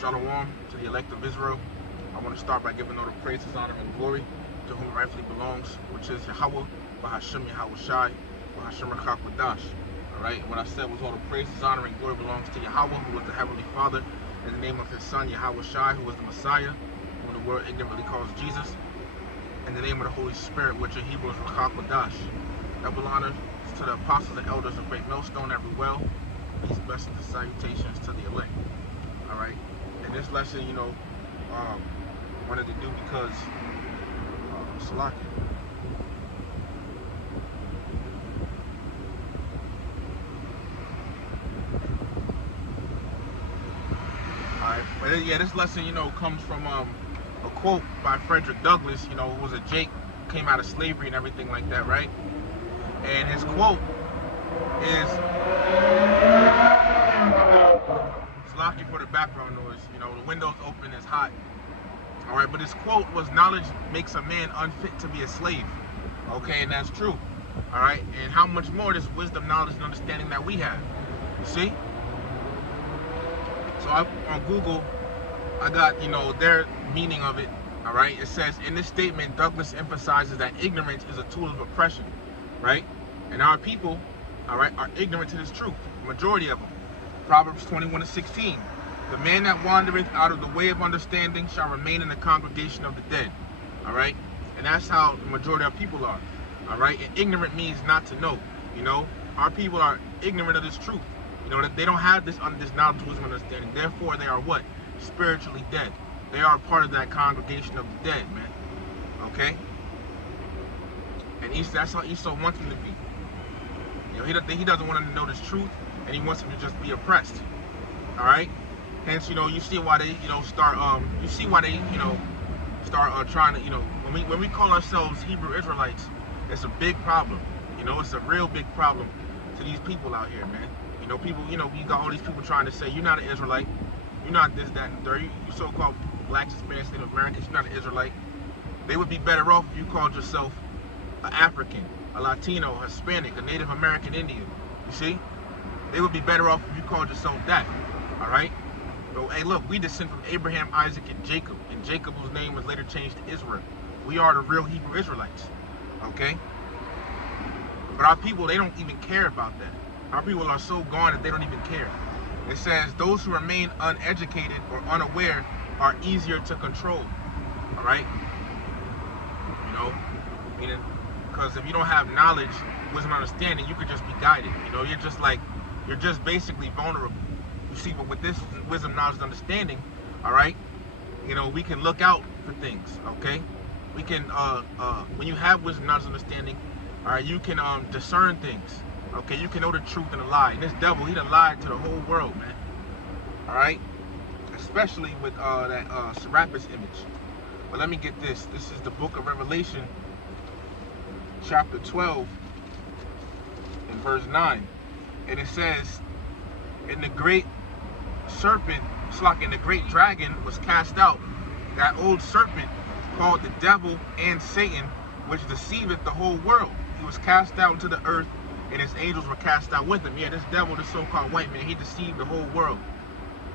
Shalom to the elect of Israel. I want to start by giving all the praises, honor, and glory to whom it rightfully belongs, which is Yahweh, Bahashem Yahweh Shai, Bahashem Rakakwadash. Alright, what I said was all the praises, honor, and glory belongs to Yahweh, who is the Heavenly Father, in the name of his Son, Yahweh Shai, who is the Messiah, whom the world ignorantly calls Jesus, in the name of the Holy Spirit, which in Hebrew is Rakakwadash. Double honor to the apostles and elders of Great Millstone, every well. Peace, blessings, and salutations to the elect. Alright, and this lesson, wanted to do because Salaki. Alright, but yeah, this lesson, comes from a quote by Frederick Douglass, who was a Jake, came out of slavery and everything like that, right? And his quote is, it's lucky for the background noise, the window's open, it's hot. Alright, but his quote was, knowledge makes a man unfit to be a slave. Okay, and that's true. Alright, and how much more this wisdom, knowledge, and understanding that we have. You see? So on Google, I got, their meaning of it. Alright, it says, in this statement, Douglas emphasizes that ignorance is a tool of oppression. Right? And our people, alright, are ignorant to this truth. The majority of them. Proverbs 21:16. The man that wandereth out of the way of understanding shall remain in the congregation of the dead. Alright? And that's how the majority of people are. Alright? And ignorant means not to know. Our people are ignorant of this truth. That they don't have this knowledge, wisdom, understanding. Therefore, they are what? Spiritually dead. They are part of that congregation of the dead, man. Okay? And that's how Esau wants him to be. He doesn't want him to know this truth, and he wants him to just be oppressed. All right. Hence, you see why they, start. You see why they, start trying to, when we call ourselves Hebrew Israelites, it's a big problem. It's a real big problem to these people out here, man. People, you got all these people trying to say you're not an Israelite, you're not this, that, and third. You so-called blacks, Hispanics, Native Americans, you're not an Israelite. They would be better off if you called yourself an African, a Latino, a Hispanic, a Native American Indian. You see? They would be better off if you called yourself that. Alright? So, hey, look, we descend from Abraham, Isaac, and Jacob. And Jacob, whose name was later changed to Israel. We are the real Hebrew Israelites. Okay? But our people, they don't even care about that. Our people are so gone that they don't even care. It says, those who remain uneducated or unaware are easier to control. Alright? Meaning, because if you don't have knowledge, wisdom, understanding, you could just be guided. You're just basically vulnerable. You see, but with this wisdom, knowledge, and understanding, all right, we can look out for things. Okay, we can. When you have wisdom, knowledge, and understanding, all right, you can discern things. Okay, you can know the truth and the lie. And this devil, he done lied to the whole world, man. All right, especially with that Serapis image. But let me get this. This is the book of Revelation, chapter 12, and verse 9. And it says, and the great serpent, and the great dragon was cast out, that old serpent called the devil and Satan, which deceiveth the whole world. He was cast out into the earth, and his angels were cast out with him. Yeah, this devil, this so-called white man, he deceived the whole world.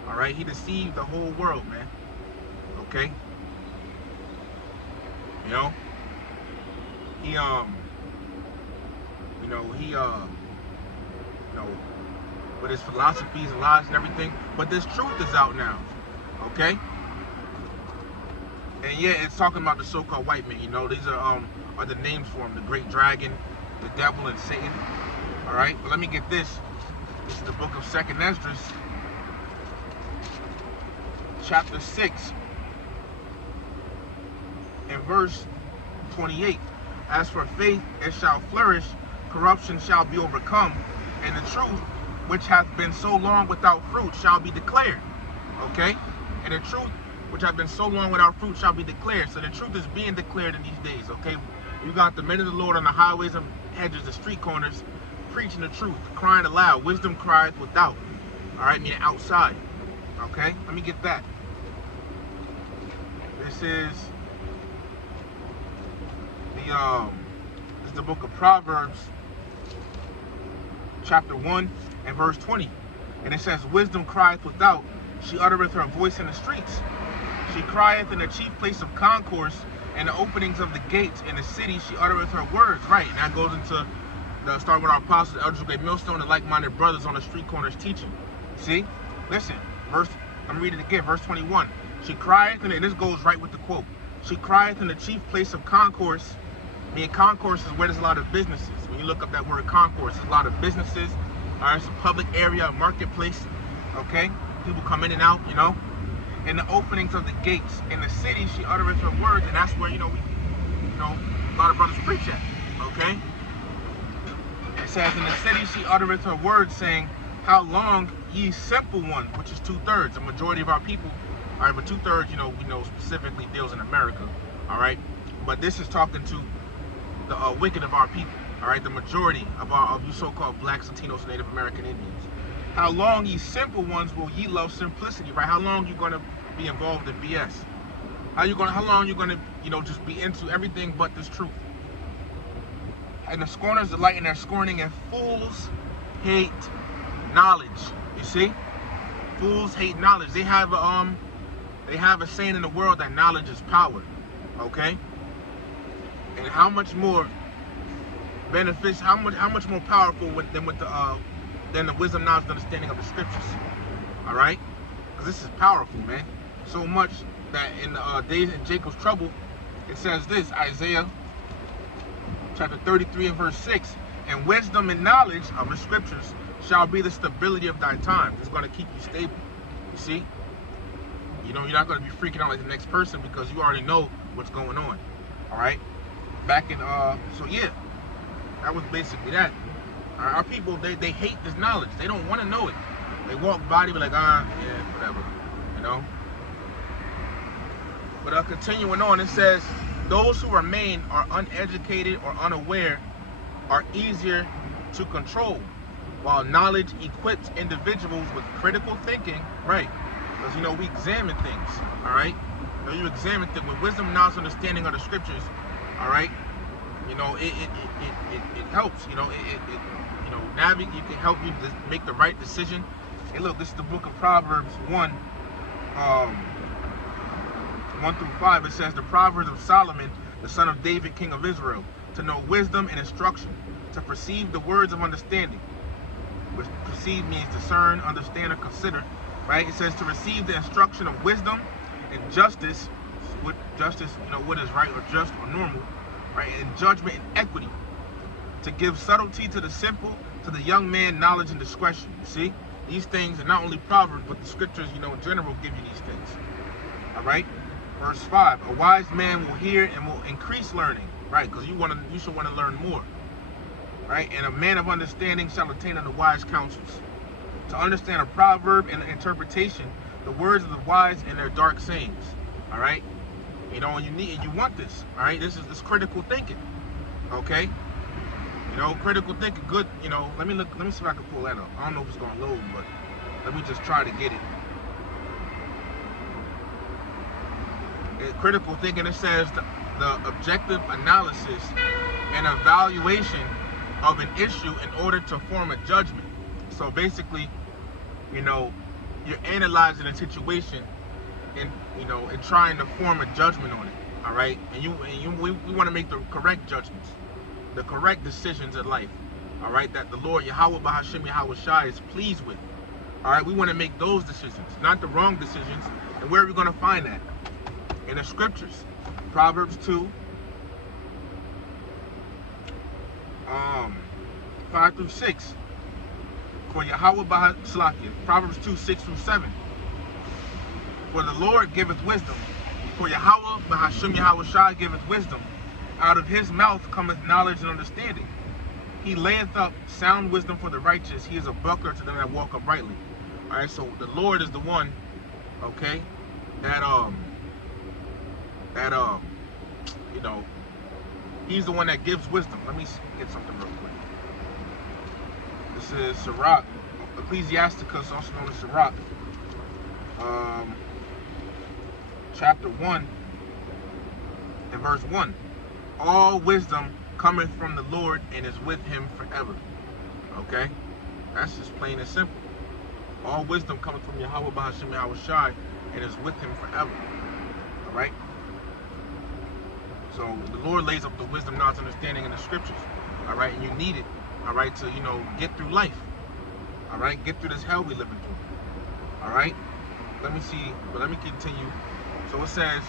All right, he deceived the whole world, man. Okay? With his philosophies and lies and everything, but this truth is out now, okay? And yeah, it's talking about the so-called white man. These are the names for him: the great dragon, the devil, and Satan. All right, but let me get this. This is the book of 2nd Esdras, chapter 6, and verse 28. As for faith, it shall flourish, corruption shall be overcome, and the truth, which hath been so long without fruit, shall be declared. Okay? And the truth, which hath been so long without fruit, shall be declared. So the truth is being declared in these days. Okay? You got the men of the Lord on the highways and hedges, the street corners, preaching the truth, crying aloud. Wisdom crieth without. All right? Meaning outside. Okay? Let me get that. This is the book of Proverbs, chapter 1 and verse 20. And it says, wisdom crieth without, she uttereth her voice in the streets. She crieth in the chief place of concourse, and the openings of the gates in the city. She uttereth her words. Right, and that goes into the start with our apostles, elders of great millstone, and like-minded brothers on the street corners teaching. See, listen, I'm reading it again, verse 21. She crieth, and this goes right with the quote. She crieth in the chief place of concourse. I mean, concourse is where there's a lot of businesses. When you look up that word concourse, there's a lot of businesses. All right, it's a public area, a marketplace. Okay, people come in and out, you know. In the openings of the gates in the city, she uttereth her words, and that's where, a lot of brothers preach at. Okay. It says, in the city she uttereth her words, saying, how long, ye simple ones, which is 2/3, the majority of our people. All right, but 2/3, we know specifically deals in America. All right, but this is talking to the wicked of our people. All right, the majority of you so-called blacks, Latinos, Native American Indians. How long, ye simple ones, will ye love simplicity? Right? How long you gonna be involved in BS? How long you gonna, just be into everything but this truth? And the scorners delight in their scorning, and fools hate knowledge. You see, fools hate knowledge. They have a saying in the world that knowledge is power. Okay, and how much more benefits? How much more powerful than the wisdom, knowledge, and understanding of the scriptures? All right, because this is powerful, man. So much that in the days of Jacob's trouble, it says this, Isaiah chapter 33 and verse 6, and wisdom and knowledge of the scriptures shall be the stability of thy time. It's going to keep you stable. You see? You're not going to be freaking out like the next person because you already know what's going on. All right? Back in, so yeah, that was basically that. Our people, they hate this knowledge. They don't want to know it. They walk by, they be like, yeah, whatever, But continuing on, it says, those who remain are uneducated or unaware are easier to control, while knowledge equips individuals with critical thinking, right? Because, we examine things, all right? You examine things with wisdom, knowledge, understanding of the scriptures, all right? It helps, navigate, it can help you to make the right decision. Hey, look, this is the book of Proverbs 1, 1 through 5. It says, the Proverbs of Solomon, the son of David, king of Israel, to know wisdom and instruction, to perceive the words of understanding, which perceive means discern, understand, or consider, right? It says to receive the instruction of wisdom and justice, what is right or just or normal, right? And judgment and equity, to give subtlety to the simple, to the young man knowledge and discretion. You see, these things are not only Proverbs, but the scriptures, in general, give you these things. All right. Verse 5: a wise man will hear and will increase learning, right? Because you should want to learn more, right? And a man of understanding shall attain unto wise counsels. To understand a proverb and the interpretation, the words of the wise and their dark sayings. All right. And you want this. All right. This critical thinking. Okay. Critical thinking. Good. Let me see if I can pull that up. I don't know if it's gonna load, but let me just try to get it. Critical thinking, it says the objective analysis and evaluation of an issue in order to form a judgment. So basically, you're analyzing a situation and trying to form a judgment on it. All right, and we want to make the correct judgments, the correct decisions in life. All right, that the Lord Yahweh Bahashim Yahweh Shai is pleased with. All right, we want to make those decisions, not the wrong decisions. And where are we going to find that? In the scriptures. Proverbs 2, 5 through 6. For Yahweh Bahashim, Proverbs 2, 6 through 7. For the Lord giveth wisdom. For Yahweh Bahashim Yahweh Shai giveth wisdom. Out of his mouth cometh knowledge and understanding. He layeth up sound wisdom for the righteous. He is a buckler to them that walk uprightly. All right, so the Lord is the one, okay, that he's the one that gives wisdom. Let me get something real quick. This is Sirach, Ecclesiasticus, also known as Sirach, chapter 1 and verse 1. All wisdom cometh from the Lord and is with him forever. Okay? That's just plain and simple. All wisdom cometh from Yahweh Bahashim Yahweh Shai and is with him forever. Alright? So the Lord lays up the wisdom, knowledge, understanding in the scriptures. Alright, and you need it, alright, to get through life. Alright, get through this hell we living through. Alright? Let me continue. So it says,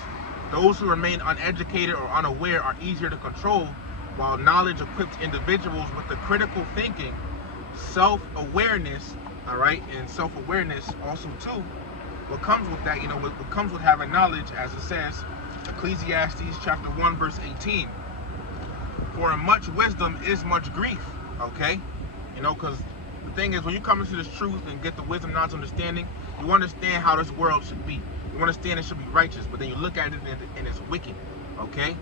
those who remain uneducated or unaware are easier to control, while knowledge equips individuals with the critical thinking, self-awareness, all right, and self-awareness also too, what comes with that, what comes with having knowledge, as it says, Ecclesiastes chapter 1, verse 18, for in much wisdom is much grief, okay? Because the thing is, when you come into this truth and get the wisdom, knowledge, understanding, you understand how this world should be. You understand it should be righteous, but then you look at it and it's wicked, okay?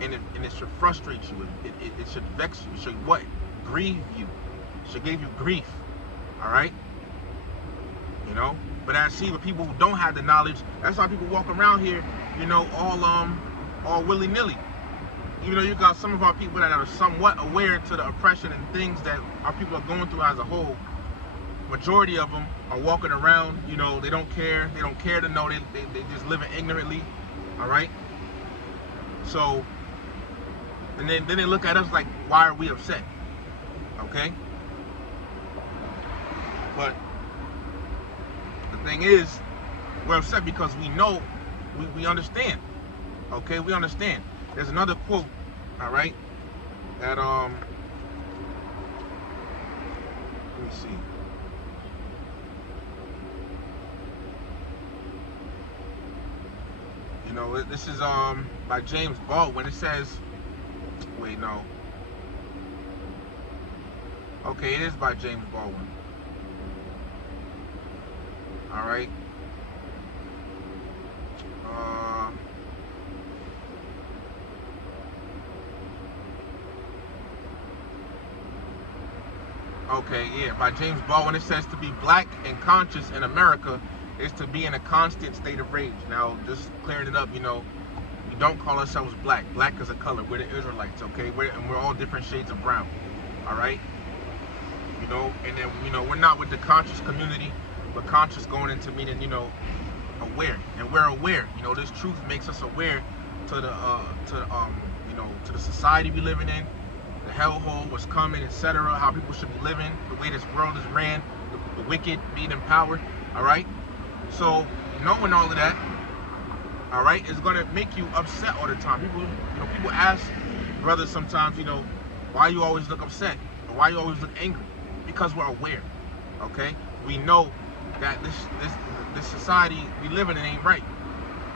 And it should frustrate you. It should vex you. It should what? Grieve you. It should give you grief, all right? But I see with people who don't have the knowledge, that's why people walk around here, all willy-nilly. Even though you got some of our people that are somewhat aware to the oppression and things that our people are going through as a whole, majority of them are walking around, they don't care. They don't care to know. They just living ignorantly, all right? So, and then they look at us like, why are we upset? Okay? But the thing is, we're upset because we know, we understand. Okay, we understand. There's another quote, all right, that let me see. This is by James Baldwin. It says, wait, no. Okay, it is by James Baldwin. All right. Okay, yeah, by James Baldwin. It says, to be black and conscious in America is to be in a constant state of rage. Now, just clearing it up, we don't call ourselves black. Black is a color. We're the Israelites, okay? We're all different shades of brown, all right? And then, we're not with the conscious community, but conscious going into meaning, aware. And we're aware. This truth makes us aware to the society we living in, the hellhole, what's coming, etc., how people should be living, the way this world is ran, the wicked being in power, all right? So, knowing all of that, all right, is going to make you upset all the time. People ask brothers sometimes, why you always look upset? Or why you always look angry? Because we're aware, okay? We know that this society we live in ain't right,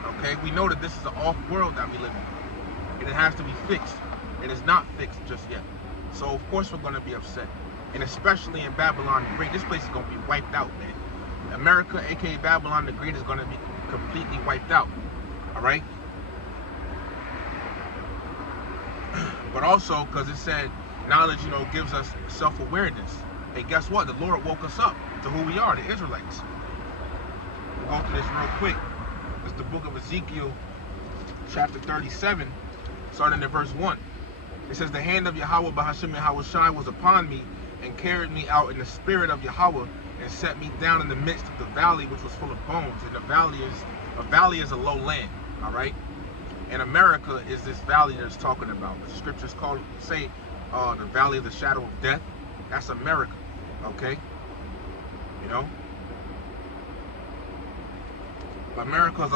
okay? We know that this is an off world that we live in, and it has to be fixed. It is not fixed just yet. So, of course, we're going to be upset. And especially in Babylon the Great, this place is going to be wiped out, man. America, aka Babylon the Great, is going to be completely wiped out. All right? But also, because it said knowledge, gives us self-awareness. Hey, guess what? The Lord woke us up to who we are, the Israelites. We'll go through this real quick. It's the book of Ezekiel, chapter 37, starting at verse 1. It says, the hand of Yahweh Bahashim Yahweh Shai was upon me and carried me out in the spirit of Yahweh and set me down in the midst of the valley, which was full of bones. And a valley is a low land, all right? And America is this valley that it's talking about. The scriptures say the valley of the shadow of death. That's America, okay? But America's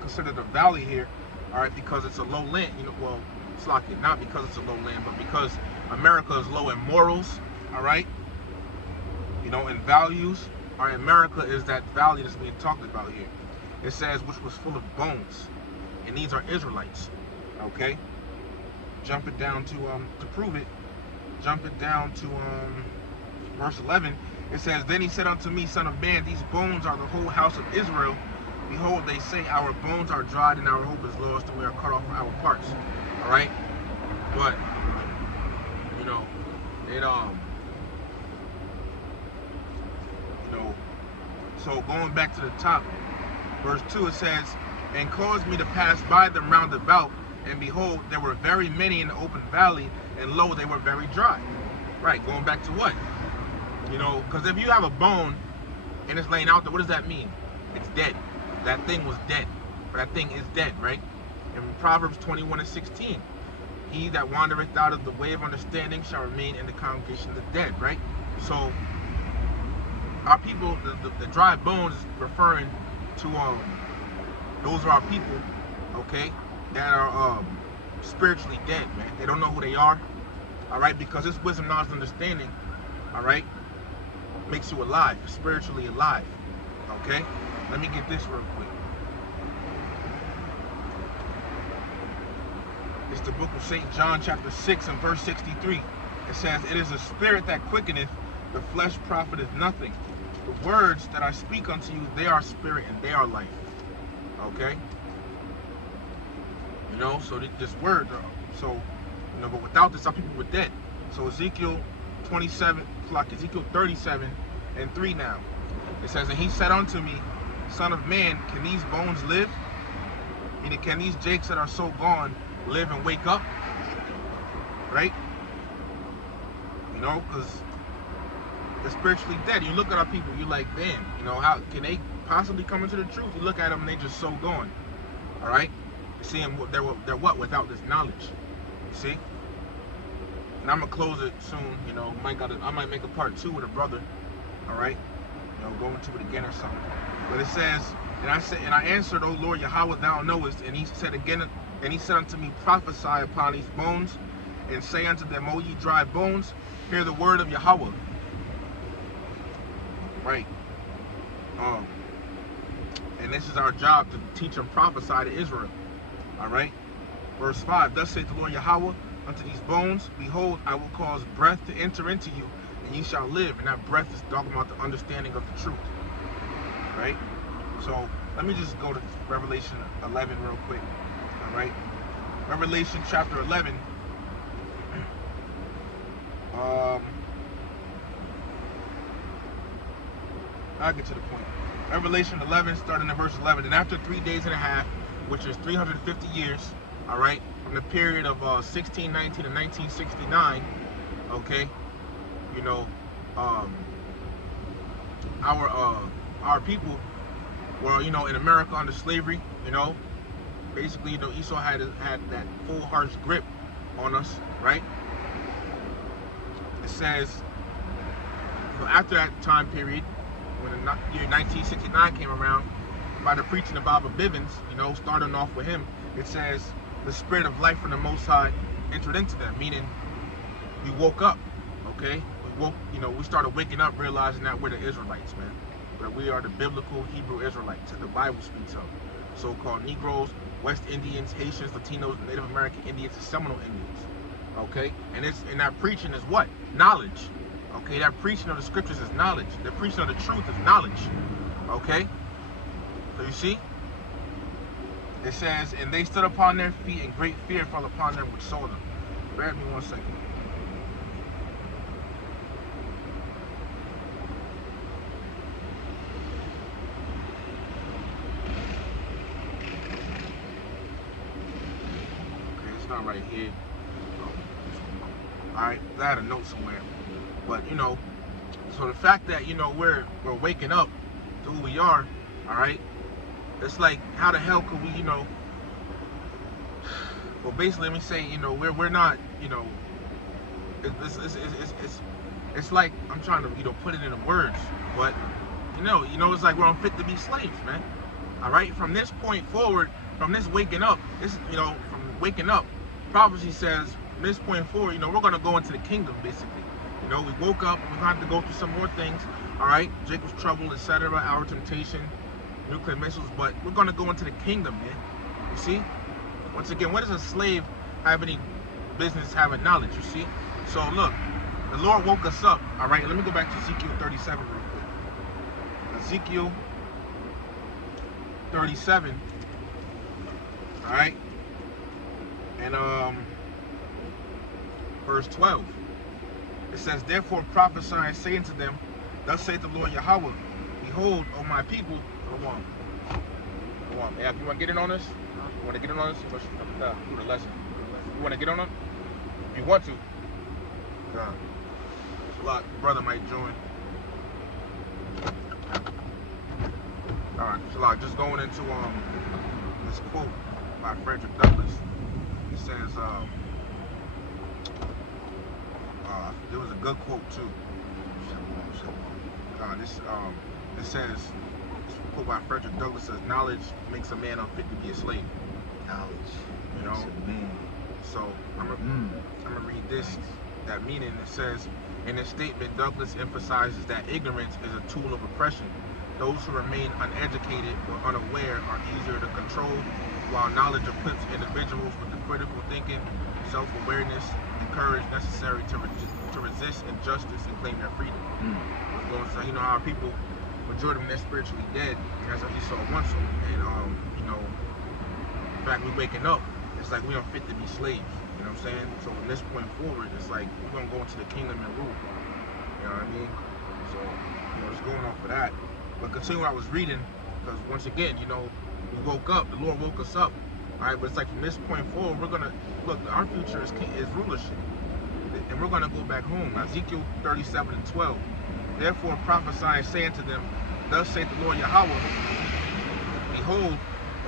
considered a valley here, all right, because it's a low land. Well, it's like it, not because it's a low land, but because America is low in morals, all right? In values. All right, America is that valley that's being talked about here. It says, which was full of bones. And these are Israelites, okay? Jump it down to prove it. Jump it down to verse 11. It says, then he said unto me, son of man, these bones are the whole house of Israel. Behold, they say, our bones are dried and our hope is lost, and we are cut off from our parts. All right? But, so going back to the top, verse 2, it says, and caused me to pass by them round about, and behold, there were very many in the open valley, and lo, they were very dry. Right, going back to what? You know, because if you have a bone and it's laying out there, what does that mean? It's dead. That thing was dead. Or that thing is dead, right? In Proverbs 21:16, he that wandereth out of the way of understanding shall remain in the congregation of the dead, right? So our people, the dry bones is referring to those are our people, okay, that are spiritually dead, man. They don't know who they are, all right, because this wisdom, knowledge, and understanding, all right, makes you alive, spiritually alive, okay. Let me get this real quick. It's the book of St. John, chapter 6 and verse 63. It says, "It is a spirit that quickeneth, the flesh profiteth nothing. The words that I speak unto you, they are spirit and they are life." Okay? You know, so this word, so, you know, but without this, our people were dead. So Ezekiel 27, like Ezekiel 37 and 3 now. It says, "And he said unto me, Son of man, can these bones live? Meaning, can these jakes that are so gone live and wake up?" Right? You know, because they're spiritually dead. You look at our people, you're like, damn, you know, how can they possibly come into the truth? You look at them and they just so gone. All right? You see them, they're what? Without this knowledge. You see? And I'm going to close it soon, you know. I might make a part 2 with a brother. All right? You know, go into it again or something. But it says, and I answered, O Lord Yahweh, thou knowest. And he said again, and he said unto me, prophesy upon these bones, and say unto them, O ye dry bones, hear the word of Yahweh. Right. And this is our job, to teach and prophesy to Israel. All right. Verse 5, thus saith the Lord Yahweh unto these bones, behold, I will cause breath to enter into you, and ye shall live. And that breath is talking about the understanding of the truth. Right? So let me just go to Revelation 11 real quick. All right? Revelation chapter 11. I'll get to the point. Revelation 11, starting at verse 11. And after 3 days and a half, which is 350 years, all right, from the period of 1619 to 1969, okay, you know, our people were, you know, in America under slavery, you know. Basically, you know, Esau had that full harsh grip on us, right? It says, so after that time period, when the year 1969 came around, by the preaching of Baba Bivens, you know, starting off with him, it says, the spirit of life from the Most High entered into them, meaning we woke up, okay? We woke, you know, we started waking up, realizing that we're the Israelites, man. That we are the biblical Hebrew Israelites that the Bible speaks of. So-called Negroes, West Indians, Haitians, Latinos, Native American Indians, and Seminole Indians, okay? And that preaching is what? Knowledge. Okay, that preaching of the scriptures is knowledge. The preaching of the truth is knowledge. Okay? So you see? It says, and they stood upon their feet, and great fear fell upon them which saw them. Bear with me 1 second. Okay, it's not right here. Alright, I had a note somewhere. But, you know, so the fact that, you know, we're waking up to who we are, all right, it's like, how the hell could we, you know, well, basically, let me say, you know, we're not, you know, it's like, I'm trying to, you know, put it into words, but, you know, it's like we're unfit to be slaves, man, all right, from this point forward, from this waking up, this, you know, from waking up, prophecy says, from this point forward, you know, we're going to go into the kingdom, basically. You know, we woke up, we had to go through some more things, all right, Jacob's trouble, etc., our temptation, nuclear missiles, but we're going to go into the kingdom, man. You see? Once again, what does a slave have any business having knowledge, you see? So, look, the Lord woke us up, all right? Let me go back to Ezekiel 37 real quick. Ezekiel 37, all right? And, verse 12. It says, therefore prophesy and say unto them, thus saith the Lord Yahweh, behold, O my people, hold on. Hey, you want to get in on this? You want to get in on this? You must do the lesson. You want to get on it? If you want to. It's a lot. Your brother might join. All right, so like just going into this quote by Frederick Douglass. It says there was a good quote too. This it says this quote by Frederick Douglass says, "Knowledge makes a man unfit to be a slave." Knowledge, you know. Man. So I'm gonna read this. That meaning, it says, in this statement, Douglass emphasizes that ignorance is a tool of oppression. Those who remain uneducated or unaware are easier to control, while knowledge equips individuals with the critical thinking, self-awareness, and courage necessary to resist injustice and claim their freedom. So you know how people, majority of them, they're spiritually dead. That's what he saw once. And you know, in fact, we waking up, it's like we don't fit to be slaves. You know what I'm saying? So from this point forward, it's like we're gonna go into the kingdom and rule. You know what I mean? So, you know, just going off of that. But continue what I was reading, because once again, you know, we woke up, the Lord woke us up. Alright, but it's like from this point forward, we're gonna look, our future is rulership. And we're gonna go back home. Ezekiel 37:12. Therefore prophesy, saying to them, thus saith the Lord Yahweh, behold,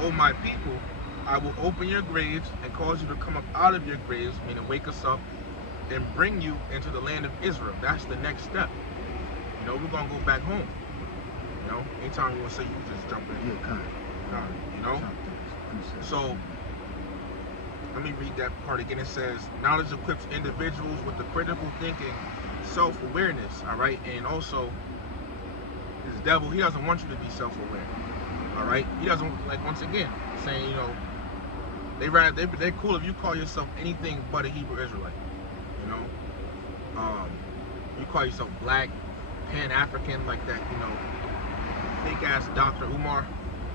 O my people, I will open your graves and cause you to come up out of your graves, meaning wake us up, and bring you into the land of Israel. That's the next step. You know, we're going to go back home. You know, anytime you want to say, you just jump in. Yeah, you know? So, let me read that part again. It says, knowledge equips individuals with the critical thinking, self-awareness, all right? And also, this devil, he doesn't want you to be self-aware, all right? He doesn't, like, once again, saying, you know, they're cool if you call yourself anything but a Hebrew Israelite. You know, you call yourself black, Pan-African, like that. You know, fake ass Dr. Umar.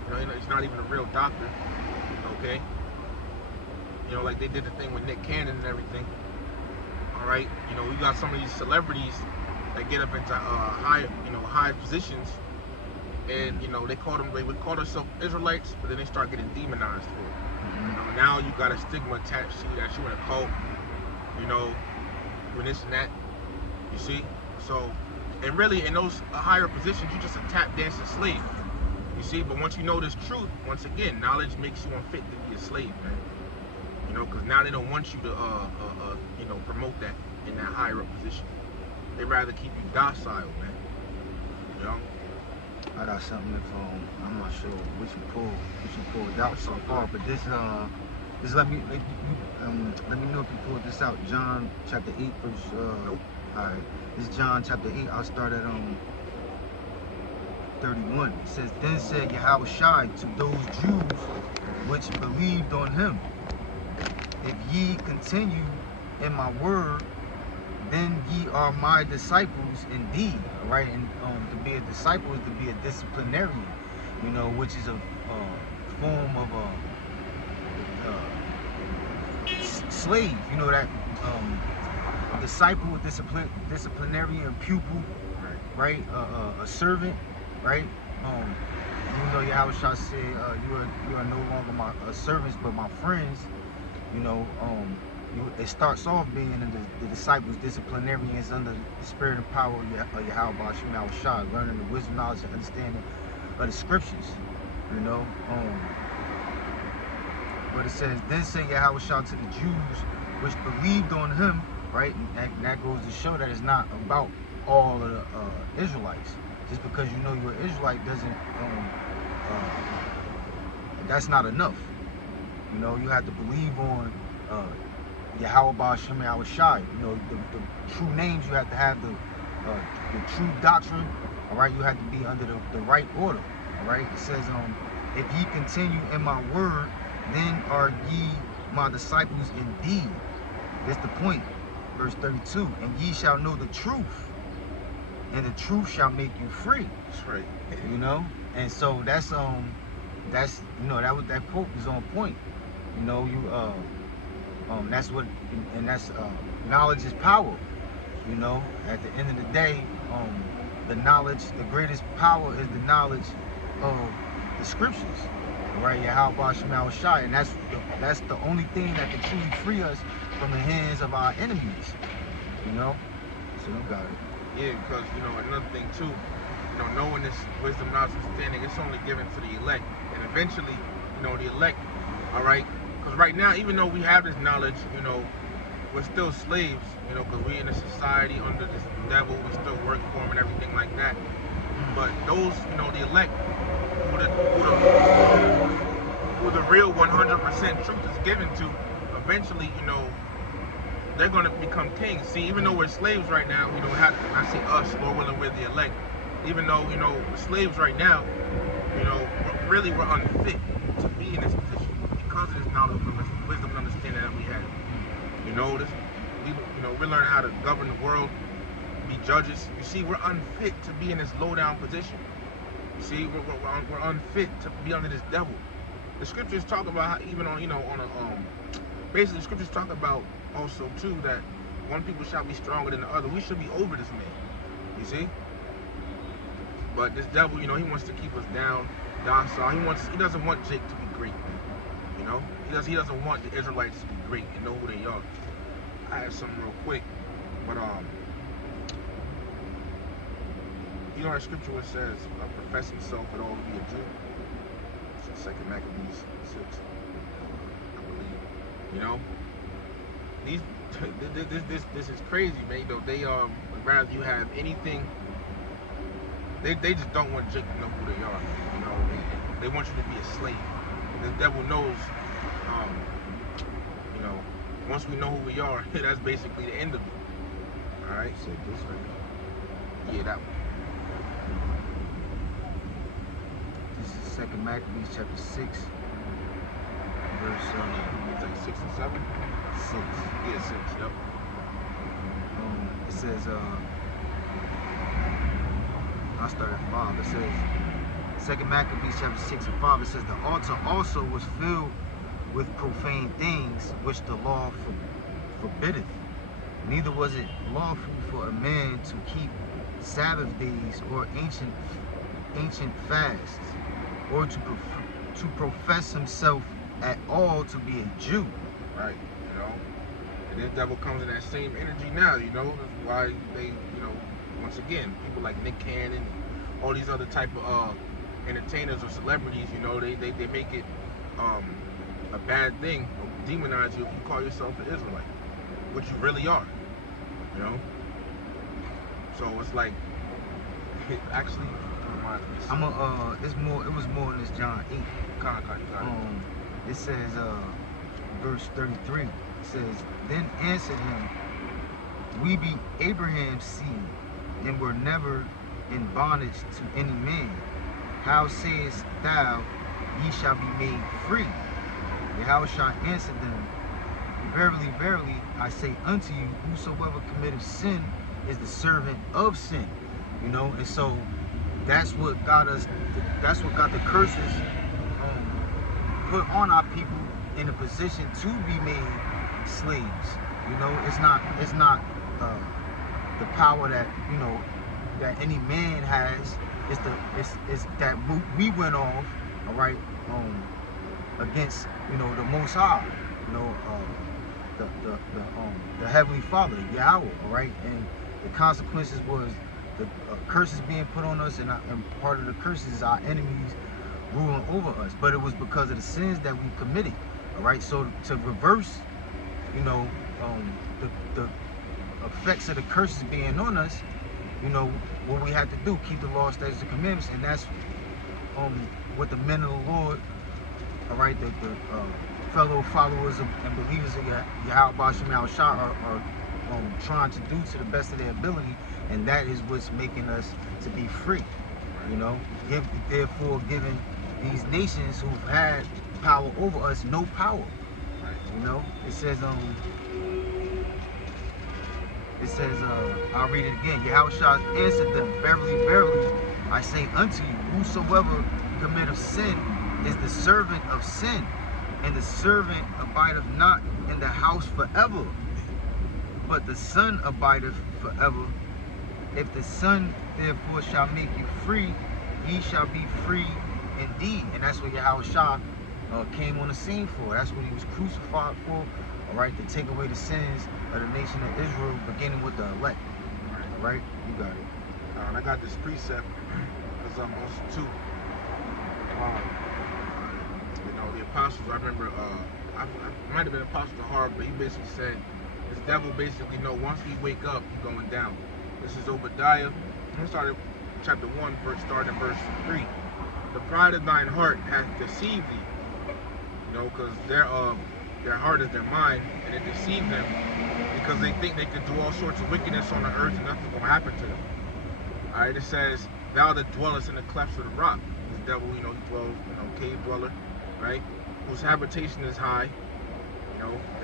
You know, he's not even a real doctor. Okay. You know, like they did the thing with Nick Cannon and everything. All right. You know, we got some of these celebrities that get up into high positions, and you know they would call themselves Israelites, but then they start getting demonized for it. You know, now you got a stigma attached to you that you're in a cult, you know, with this and that, you see? So, and really in those higher positions, you're just a tap dancing slave, you see? But once you know this truth, once again, knowledge makes you unfit to be a slave, man. You know, because now they don't want you to, you know, promote that in that higher up position. They rather keep you docile, man, you know? I got something if I'm not sure which you pulled out so far, but this let me know if you pulled this out. John chapter 8 verse Nope. Alright, this is John chapter 8. I'll start at 31. It says, then said Yahushua to those Jews which believed on him, if ye continue in my word, then ye are my disciples indeed. All right, and to be a disciple is to be a disciplinarian, you know, which is a form of a slave. You know that a disciple, disciplinarian, pupil, right? A servant, right? Even though Yahushua said, you are no longer my servants, but my friends. You know, it starts off being the disciples, disciplinarians under the spirit and power of Yahweh Shai, learning the wisdom, knowledge, and understanding of the scriptures. You know, but it says, then said Yahweh Shai to the Jews which believed on him, right? And that goes to show that it's not about all of the Israelites. Just because you know you're an Israelite doesn't, that's not enough. You know, you have to believe on Yahweh Shem Shai. You know, the true names. You have to have the true doctrine. All right, you have to be under the right order. All right, it says, if ye continue in my word, then are ye my disciples indeed. That's the point. Verse 32. And ye shall know the truth, and the truth shall make you free. That's right. You know, and so that's you know, that quote is on point. You know, that's what, and that's knowledge is power. You know, at the end of the day, the greatest power is the knowledge of the scriptures, right? Yahweh Shema Shai, and that's the only thing that can truly free us from the hands of our enemies. You know, so you got it. Yeah, because you know another thing too. knowing this wisdom, knowledge, understanding, it's only given to the elect, and eventually, the elect. All right, because right now, even though we have this knowledge, we're still slaves. Because we in a society under this devil, we still work for him and everything like that. But those, the elect, who the real 100% truth is given to, eventually, they're going to become kings. See, even though we're slaves right now, I say us, Lord willing, we're the elect. Even though, we're slaves right now, we're unfit to be in this position because of this knowledge, wisdom, and understanding that we have. We're learning how to govern the world, be judges. You see, we're unfit to be in this low down position. You see, we're unfit to be under this devil. The scriptures talk about how even on basically the scriptures talk about also too that one people shall be stronger than the other. We should be over this man. You see? But this devil, he wants to keep us down, docile. He doesn't want Jake to be great. He doesn't want the Israelites to be great and know who they are. I have something real quick, but that scripture where it says, profess himself at all to be a Jew. It's 2 Maccabees 6, I believe. This is crazy, man. They rather you have anything. They just don't want Jake to know who they are. They want you to be a slave. The devil knows. Once we know who we are, that's basically the end of it. All right. So this right now. Yeah, that one. This is 2 Maccabees chapter 6, verse It's like 6 and 7. 6. Yeah, 6. Yep. It says, I'll start at 5. It says, 2 Maccabees chapter 6 and 5. It says, the altar also was filled with profane things which the law forbiddeth. Neither was it lawful for a man to keep Sabbath days or ancient fasts, or to profess himself at all to be a Jew. Right. And this devil comes in that same energy now. That's why they, once again, people like Nick Cannon, all these other type of entertainers or celebrities, they make it a bad thing, or demonize you if you call yourself an Israelite, which you really are. So it's like, it actually reminds me. It was more in this John 8. It says, verse 33. It says, then answered him, we be Abraham's seed, and were never in bondage to any man. How sayest thou, ye shall be made free? Yahushua answered them, verily, verily, I say unto you, whosoever committeth sin is the servant of sin. And so that's what got the curses put on our people in a position to be made slaves. It's not the power that that any man has. It's that we went off, all right, against the Most High, the Heavenly Father, Yahweh, all right, and the consequences was the curses being put on us, and part of the curses is our enemies ruling over us. But it was because of the sins that we committed, all right. So to reverse, the effects of the curses being on us, what we have to do, keep the law, statutes, and commandments, and that's what the men of the Lord, all right, the fellow followers and believers of Yahweh Shem Yahushua are trying to do to the best of their ability, and that is what's making us to be free. Therefore giving these nations who've had power over us no power. It says I'll read it again. Yahushua answered them, verily, verily, I say unto you, whosoever committeth sin is the servant of sin, and the servant abideth not in the house forever, but the Son abideth forever. If the Son therefore shall make you free, ye shall be free indeed. And that's what Yahushua came on the scene for. That's what he was crucified for, all right, to take away the sins of the nation of Israel, beginning with the elect. All right, you got it. I got this precept Because also too, um, the apostles. I remember, I might have been Apostle Hard, but he basically said this devil basically know once we wake up, he's going down. This is Obadiah. I'm gonna start at chapter 1, start in verse 3. The pride of thine heart hath deceived thee, because their heart is their mind, and it deceived them because they think they could do all sorts of wickedness on the earth and nothing will happen to them. All right, it says, "Thou that dwellest in the clefts of the rock." This devil, he dwells, cave dweller, right? Whose habitation is high.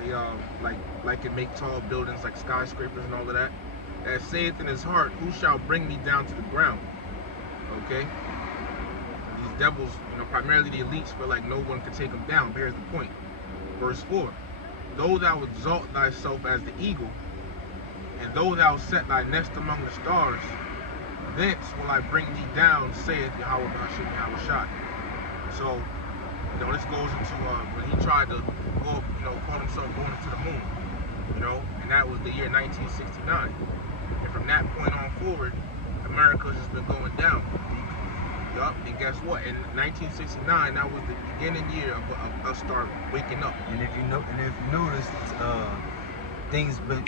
They like can make tall buildings like skyscrapers and all of that. That saith in his heart, "Who shall bring me down to the ground?" Okay. These devils, primarily the elites, feel like no one can take them down. But here's the point. Verse 4. Though thou exalt thyself as the eagle, and though thou set thy nest among the stars, thence will I bring thee down, saith Yahweh Bashim Yahushai. So, this goes into when he tried to go, call himself going into the moon, and that was the year 1969. And from that point on forward, America's just been going down. Yup, and guess what? In 1969, that was the beginning year of us start waking up. And if you notice, things been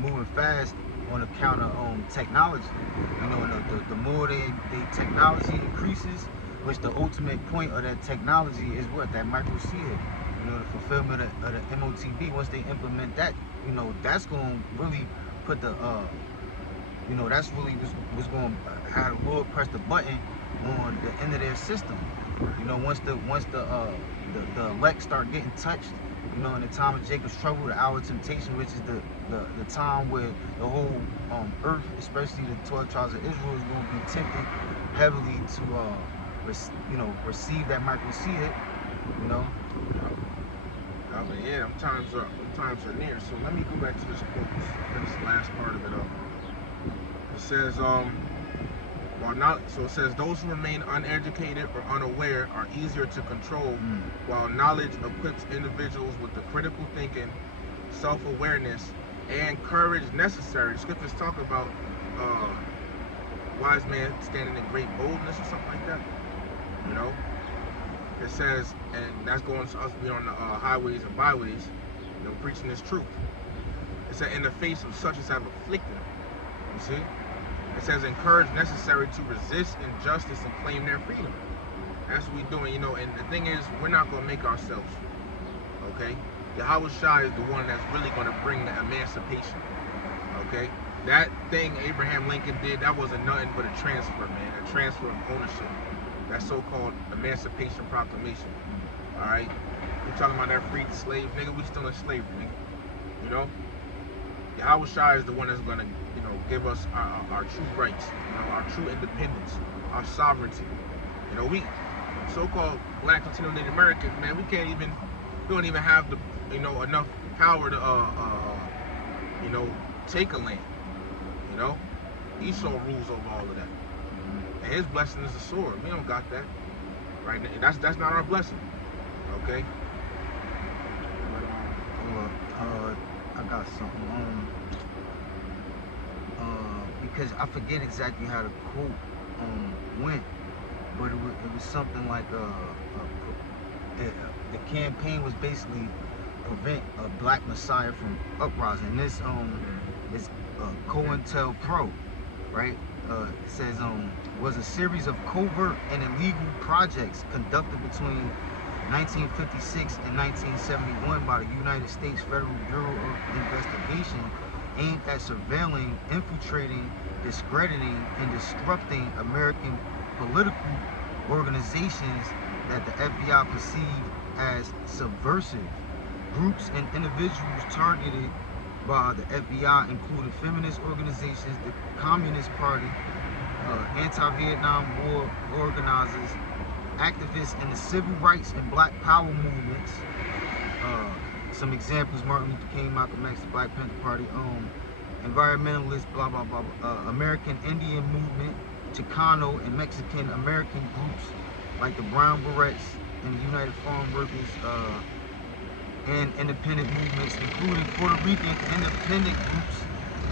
moving fast on account of technology. The more the technology increases, which the ultimate point of that technology is what? That micro seed. The fulfillment of the MOTB. Once they implement that, that's going to really put the that's really what's going to have the Lord press the button on the end of their system. Once the elect start getting touched, in the time of Jacob's trouble, the hour of temptation, which is the time where the whole earth, especially the 12 tribes of Israel, is going to be tempted heavily to receive that micro seed. Yeah, them times are near. So let me go back to this quote, finish the last part of it up. It says, it says, those who remain uneducated or unaware are easier to control, while knowledge equips individuals with the critical thinking, self-awareness, and courage necessary. Scriptures talk about wise man standing in great boldness or something like that. It says, and that's going to us being on the highways and byways, preaching this truth. It said, in the face of such as have afflicted them. You see? It says, encourage necessary to resist injustice and claim their freedom. That's what we're doing, and the thing is, we're not going to make ourselves, okay? Yahweh Shai is the one that's really going to bring the emancipation, okay? That thing Abraham Lincoln did, that wasn't nothing but a transfer, man, a transfer of ownership. That so-called Emancipation Proclamation, all right? We're talking about that freed slave, nigga, we still in slavery, nigga, Yahweh Shai is the one that's going to, give us our true rights, our true independence, our sovereignty. We so-called Black Latino Native Americans, man, we don't even have the, enough power to, take a land. Esau rules over all of that, and his blessing is the sword. We don't got that, right? That's not our blessing, okay? I got something. Because I forget exactly how the quote went, but it was something like the campaign was basically prevent a black messiah from uprising. And this is COINTELPRO, right? It says was a series of covert and illegal projects conducted between 1956 and 1971 by the United States Federal Bureau of Investigation, aimed at surveilling, infiltrating, discrediting, and disrupting American political organizations that the FBI perceived as subversive. Groups and individuals targeted by the FBI included feminist organizations, the Communist Party, anti-Vietnam War organizers, activists in the civil rights and black power movements. Some examples: Martin Luther King, Malcolm X, the Black Panther Party, environmentalists, blah blah blah, American Indian movement, Chicano and Mexican American groups like the Brown Berets and the United Farm Workers, and independent movements, including Puerto Rican independent groups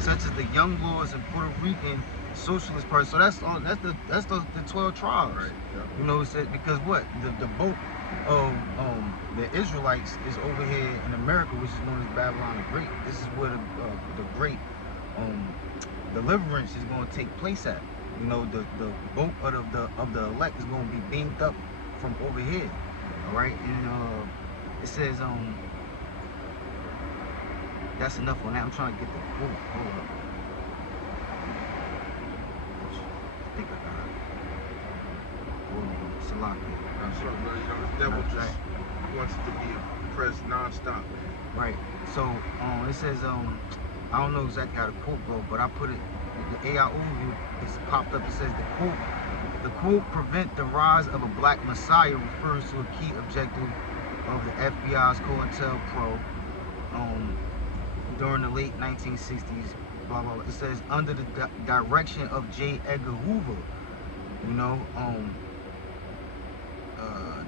such as the Young Lords and Puerto Rican socialist party. So that's all. That's the 12 tribes. Right. Yep. You know, it said because what the boat of the Israelites is over here in America, which is known as Babylon the Great. This is where the great deliverance is going to take place at. You know, the boat of the elect is going to be beamed up from over here. All right, and it says that's enough on that. I'm trying to get the quote. Hold up. I think I got it. Hold on, Salaki. That's right, bro. You know, the devil just wants it to be oppressed nonstop, man. Right. So it says I don't know exactly how the quote goes, but I put it the AI overview. It's popped up. It says the quote prevent the rise of a black messiah refers to a key objective of the FBI's COINTELPRO during the late 1960s. Blah blah blah. It says under the direction of J. Edgar Hoover. You know,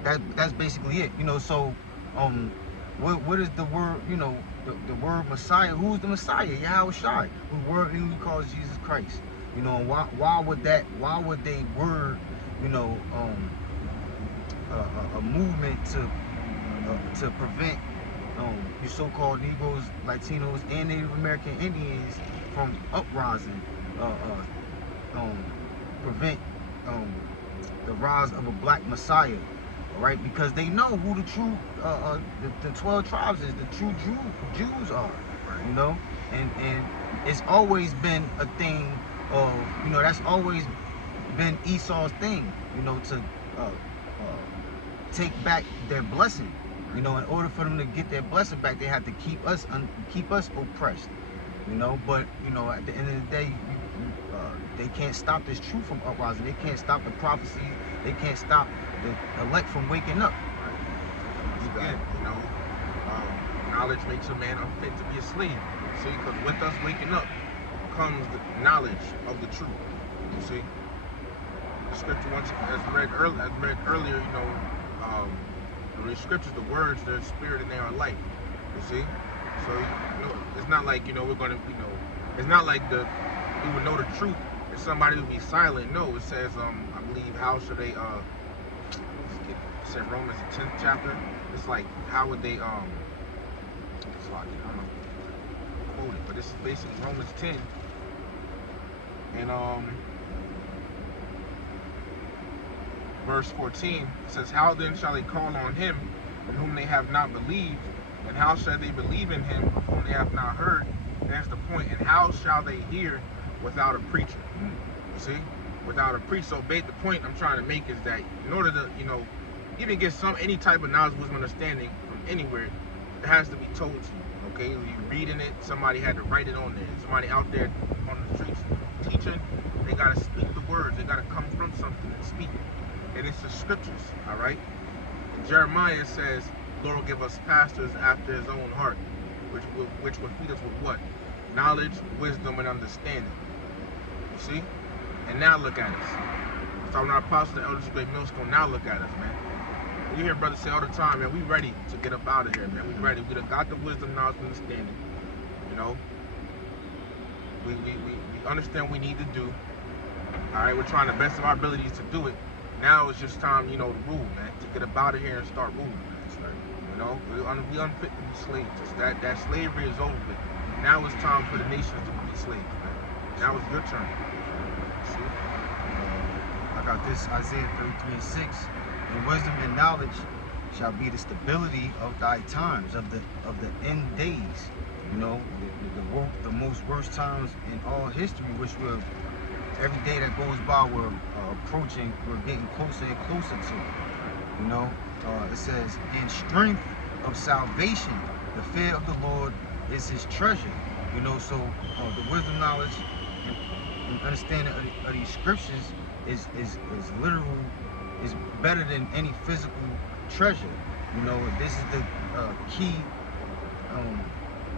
that's basically it. You know, so what is the word? You know, the word Messiah. Who's the Messiah? Yahweh Shai, who word English calls Jesus Christ. You know, why would they word, you know, a movement to prevent your so-called Negroes, Latinos, and Native American Indians from uprising, prevent the rise of a black Messiah, right? Because they know who the true the 12 tribes is, the true Jews are, you know, and it's always been a thing of, you know, that's always been Esau's thing, you know, to take back their blessing. You know, in order for them to get their blessing back, they have to keep us oppressed. You know, but you know, at the end of the day, they can't stop this truth from uprising. They can't stop the prophecy. They can't stop the elect from waking up. Again, you know, knowledge makes a man unfit to be a slave. See, because with us waking up comes the knowledge of the truth. You see, the scripture once as read earlier, you know, the scriptures, the words, they're spirit and they are light. You see, so you know, it's not like, you know, we're gonna, you know, it's not like we would know the truth and somebody would be silent. No, it says, I believe, how should they? It said Romans the 10th chapter. It's like, how would they? It's like, I don't know, quote it, but this is basically Romans 10, and verse 14, it says, how then shall they call on him in whom they have not believed? And how shall they believe in him of whom they have not heard? And that's the point. And how shall they hear without a preacher? You see? Without a preacher. So the point I'm trying to make is that in order to, you know, even get any type of knowledge, wisdom, understanding from anywhere, it has to be told to you. Okay? You're reading it, somebody had to write it on there. Somebody out there on the streets teaching, they gotta speak the words, they gotta come from something and speak it. And it's the scriptures, all right? Jeremiah says, Lord will give us pastors after his own heart, which will feed us with what? Knowledge, wisdom, and understanding. You see? And now look at us. So our apostles and elders of Great Millstone, now look at us, man. You hear brothers say all the time, man, we ready to get up out of here, man. We ready. We done got the wisdom, knowledge, and understanding. You know? We understand what we need to do. All right? We're trying the best of our abilities to do it. Now it's just time, you know, to rule, man. To get up out of here and start ruling. You know, we unfit to be slaves. That slavery is over with. Now it's time for the nations to be slaves, man. Now it's your turn. See? I got this, Isaiah 33:6. And wisdom and knowledge shall be the stability of thy times, of the end days. You know, the most worst times in all history, which will, every day that goes by, we're approaching, we're getting closer and closer to. You know, it says, in strength of salvation, the fear of the Lord is his treasure. You know, so the wisdom, knowledge, and understanding of these scriptures is literal, is better than any physical treasure. You know, this is the key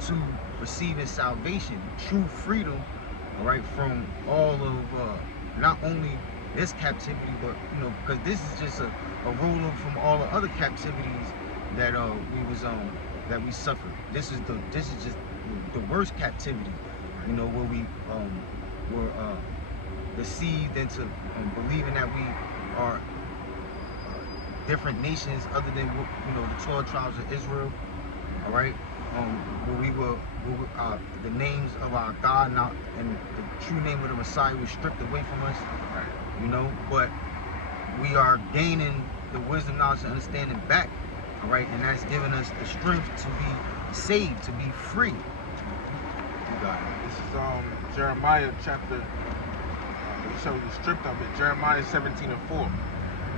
to receiving salvation, true freedom, all right, from all of not only this captivity, but you know, because this is just a roll-up from all the other captivities that that we suffered. This is just the worst captivity, you know, where we were deceived into believing that we are different nations other than the 12 tribes of Israel. All right, where the names of our God and the true name of the Messiah was stripped away from us. But we are gaining the wisdom, knowledge, and understanding back. All right, and that's giving us the strength to be saved, to be free. You got it. This is Jeremiah chapter. We shall be stripped of it. Jeremiah 17:4.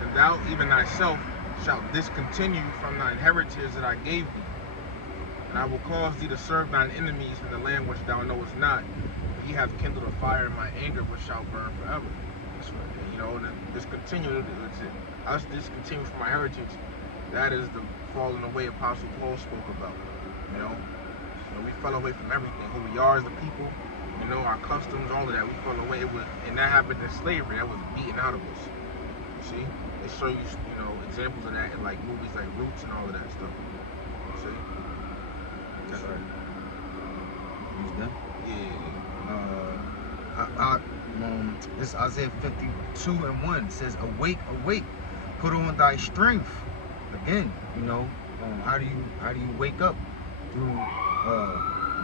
And thou even thyself shalt discontinue from thine heritage that I gave thee. And I will cause thee to serve thine enemies in the land which thou knowest not. Ye have kindled a fire in my anger, which shall burn forever. That's right. And then discontinue. Us discontinue from my heritage. That is the falling away Apostle Paul spoke about. We fell away from everything. Who we are as a people. Our customs, all of that. We fell away. And that happened in slavery. That was beaten out of us. See? They show you, examples of that in like movies like Roots and all of that stuff. See? That's right. Who's that? Yeah. This Isaiah 52:1. It says, "Awake, awake, put on thy strength." Again, how do you wake up? Through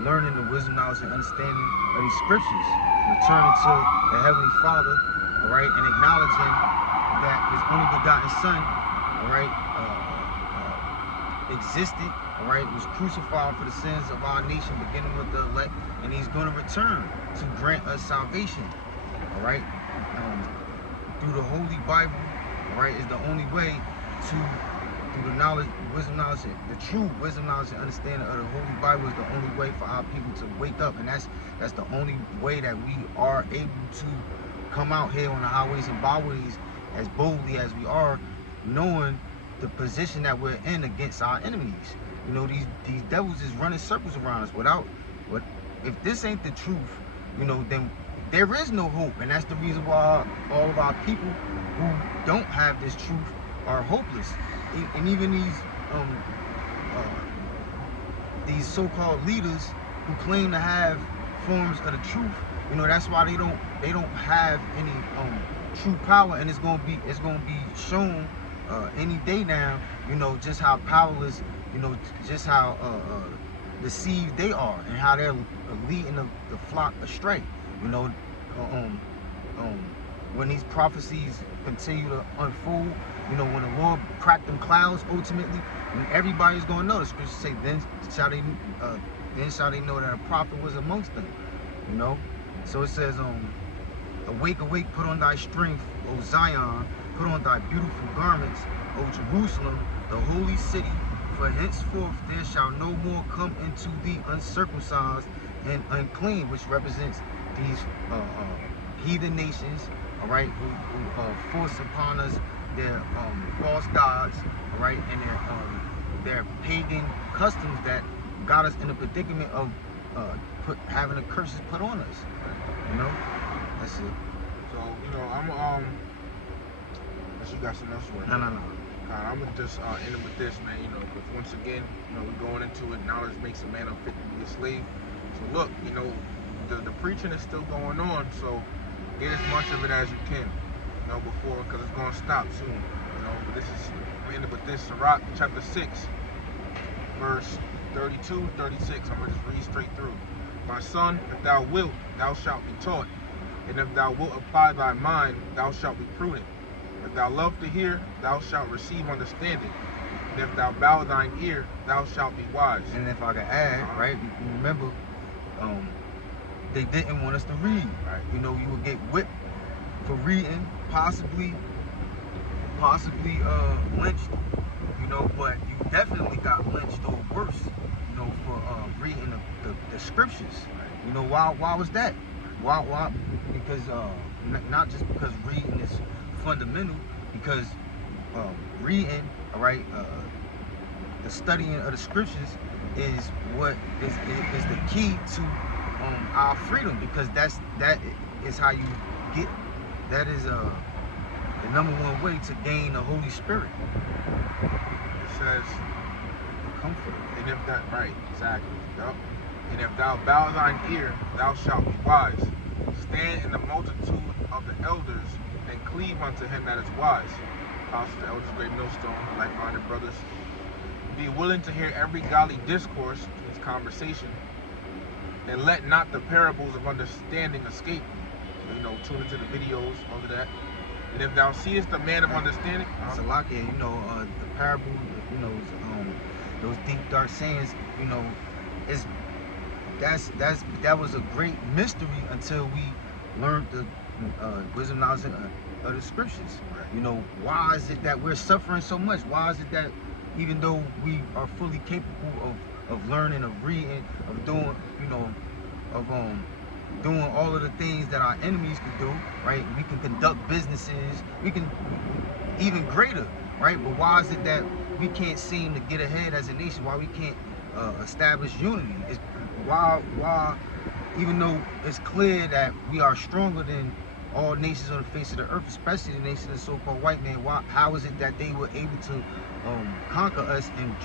learning the wisdom, knowledge, and understanding of these scriptures, returning to the Heavenly Father, all right, and acknowledging that His only begotten Son, all right, existed, all right, was crucified for the sins of our nation, beginning with the elect, and He's going to return to grant us salvation, all right, through the Holy Bible, all right, is the only way to. Through the knowledge, wisdom, knowledge, the true wisdom, knowledge, and understanding of the Holy Bible is the only way for our people to wake up, and that's the only way that we are able to come out here on the highways and byways as boldly as we are, knowing the position that we're in against our enemies. These devils is running circles around us. If this ain't the truth, then there is no hope, and that's the reason why all of our people who don't have this truth are hopeless. And even these so-called leaders who claim to have forms of the truth, that's why they don't have any true power, and it's gonna be shown any day now, just how powerless, just how deceived they are, and how they're leading the flock astray. When these prophecies continue to unfold, when the Lord cracked them clouds ultimately, and everybody's gonna know. The scriptures say, then shall they know that a prophet was amongst them. So it says, awake, awake, put on thy strength, O Zion, put on thy beautiful garments, O Jerusalem, the holy city, for henceforth there shall no more come into thee uncircumcised and unclean, which represents these heathen nations, all right, who force upon us their false gods, all right, and their pagan customs that got us in a predicament of having the curses put on us. That's it. So I'm unless you got something else for it. No. I'm gonna just end it with this, man. Because once again, we're going into it. Knowledge makes a man unfit to be a slave. So look, the preaching is still going on. So get as much of it as you can, before, because it's gonna stop soon. But this is, we end up with this, Sirach chapter 6, verse 32, 36. I'm gonna just read straight through. My son, if thou wilt, thou shalt be taught, and if thou wilt apply thy mind, thou shalt be prudent. If thou love to hear, thou shalt receive understanding, and if thou bow thine ear, thou shalt be wise. And if I could add, right, remember, they didn't want us to read. Right. You would get whipped for reading, possibly lynched, but you definitely got lynched or worse, for reading the scriptures. Why was that? Why? Because not just because reading is fundamental, because reading, all right, the studying of the scriptures is what is the key to our freedom, because that is how you get. That is the number one way to gain the Holy Spirit. It says, Comfort. and if thou bow thine ear, thou shalt be wise. Stand in the multitude of the elders and cleave unto him that is wise. Apostles, elders, great millstone, like-minded brothers. Be willing to hear every godly discourse, this conversation, and let not the parables of understanding escape. Tune into the videos, all of that. And if thou seest the man of understanding, Salakia, the parable, those deep dark sayings, is that was a great mystery until we learned the wisdom, knowledge of the scriptures. Why is it that we're suffering so much? Why is it that even though we are fully capable of learning, of reading, of doing, of doing all of the things that our enemies can do, right? We can conduct businesses, we can even greater, right? But why is it that we can't seem to get ahead as a nation? Why we can't establish unity? It's why, even though it's clear that we are stronger than all nations on the face of the earth, especially the nation of the so-called white man, how is it that they were able to conquer us and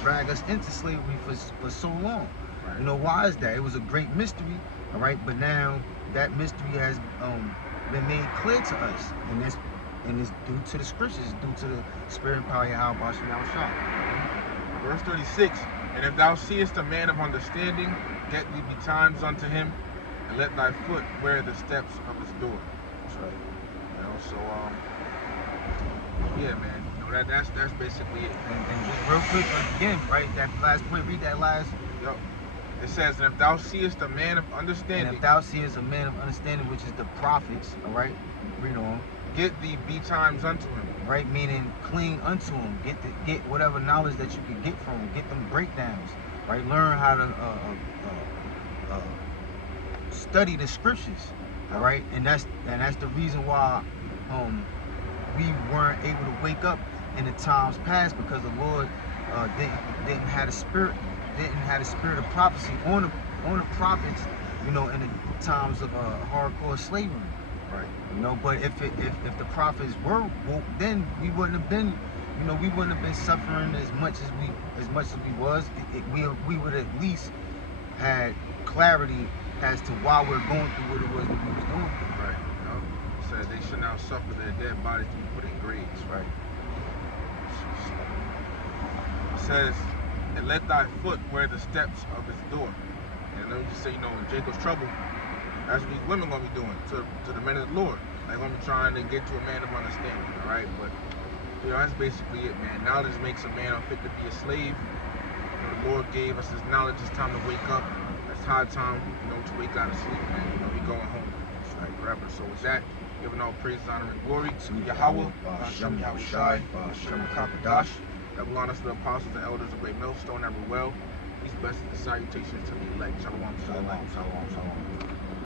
drag us into slavery for so long? Why is that? It was a great mystery, all right? But now that mystery has been made clear to us, and it's due to the scriptures, due to the spirit and power of Yahweh Shah Shah. Verse 36, and if thou seest a man of understanding, get thee betimes unto him, and let thy foot wear the steps of his door. That's right. So yeah, man. That's basically it. And just real quick again, right? That last point. Read that last. Yep. It says, and if thou seest a man of understanding, and if thou seest a man of understanding, which is the prophets, all right. Read on. Get thee betimes unto him. Right, meaning cling unto him. Get whatever knowledge that you can get from him. Get them breakdowns. Right, learn how to study the scriptures. All right, and that's the reason why we weren't able to wake up in the times past, because the Lord didn't have the spirit of prophecy on the prophets, in the times of hardcore slavery. Right. But if the prophets were woke, then we wouldn't have been, suffering as much as we was. We would at least had clarity as to why we're going through what it was that we was doing. Right. It says they should now suffer their dead bodies to be put in graves. Right. It says, and let thy foot wear the steps of his door. And let me just say, in Jacob's trouble, that's what these women gonna be doing to the men of the Lord. They're gonna be trying to get to a man of understanding, all right? But that's basically it, man. Knowledge makes a man unfit to be a slave. The Lord gave us this knowledge. It's time to wake up. It's high time, to wake out of sleep, man. We going home, right, forever. So with that, giving all praise, honor, and glory to Yahweh, Hashem Yahweh Shai, Hashem Kakadash. That belong us to the apostles and elders of Great Millstone, ever well. Peace, blessings, and salutations to the elect. Shalom, shalom, shalom, shalom.